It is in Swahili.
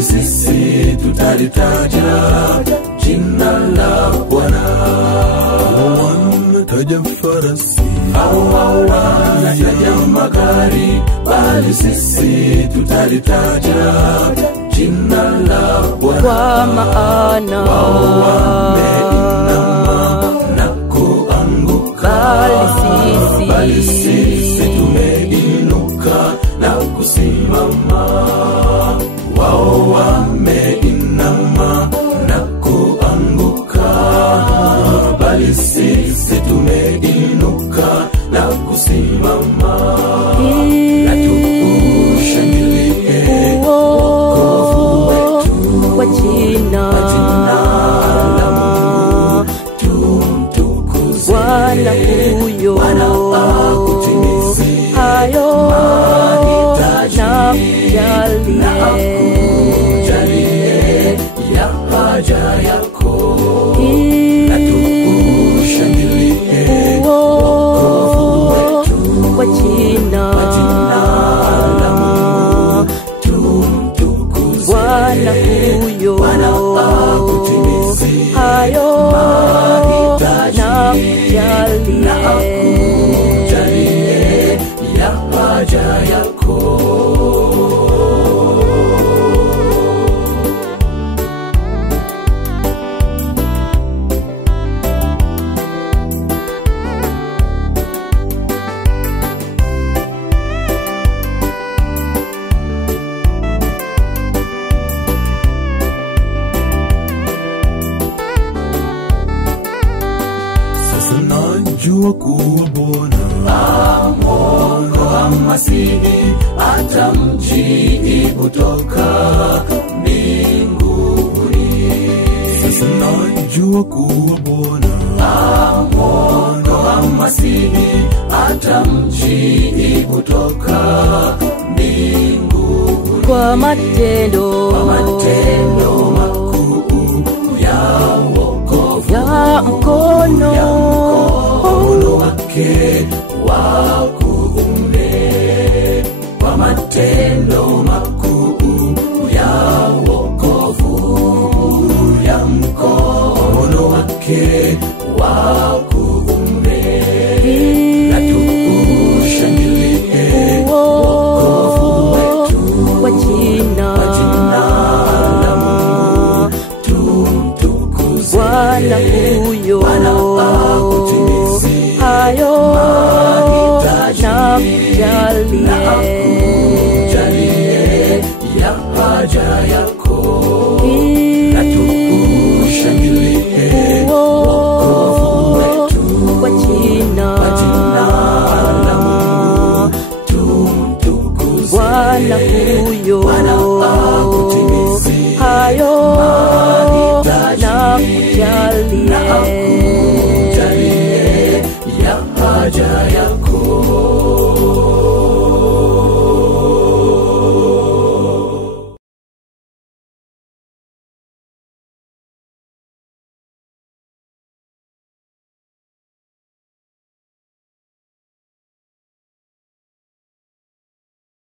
bali sisi tutalitaja jina la Bwana. Wanataja farasi, wanataja magari, bali sisi tutalitaja jina la Bwana. Kwa maana wameinama na kuanguka, bali sisi tumeinuka na kusimama. Wao wameinama na kuanguka, bali sisi tumeinuka na kusimama. Na tuushangilie wokovu wetu kwa jina la Mungu, tumtukuze Bwana huyo. Bwana akutimizie Hayo mahitaji na akujalie ya haja yako. Na tuushangilie wokovu wetu kwa jina la Mungu, tumtukuze Bwana huyo. Bwana akutimizie Hayo mahitaji na akujalie ya haja yako. Najua kuwa Bwana amwokoa Masihi atamjia kutoka mbinguni. Sasa najua kuwa Bwana amwokoa Masihi atamjia kutoka mbinguni. kwa matendo makuu ya wokovu, ya mkono wake wa kuume, kwa matendo makuu ya wokovu, ya mkono wake wa kuume. Na tuushangilie wokovu wetu kwa jina la Mungu, tumtukuze Bwana huyo. Bwana akutimizie Hayo na akujalie ya haja yako. Na tuushangilie wokovu wetu kwa jina la Mungu, tumtukuze Bwana huyo. Bwana akutimizie Hayo mahitaji na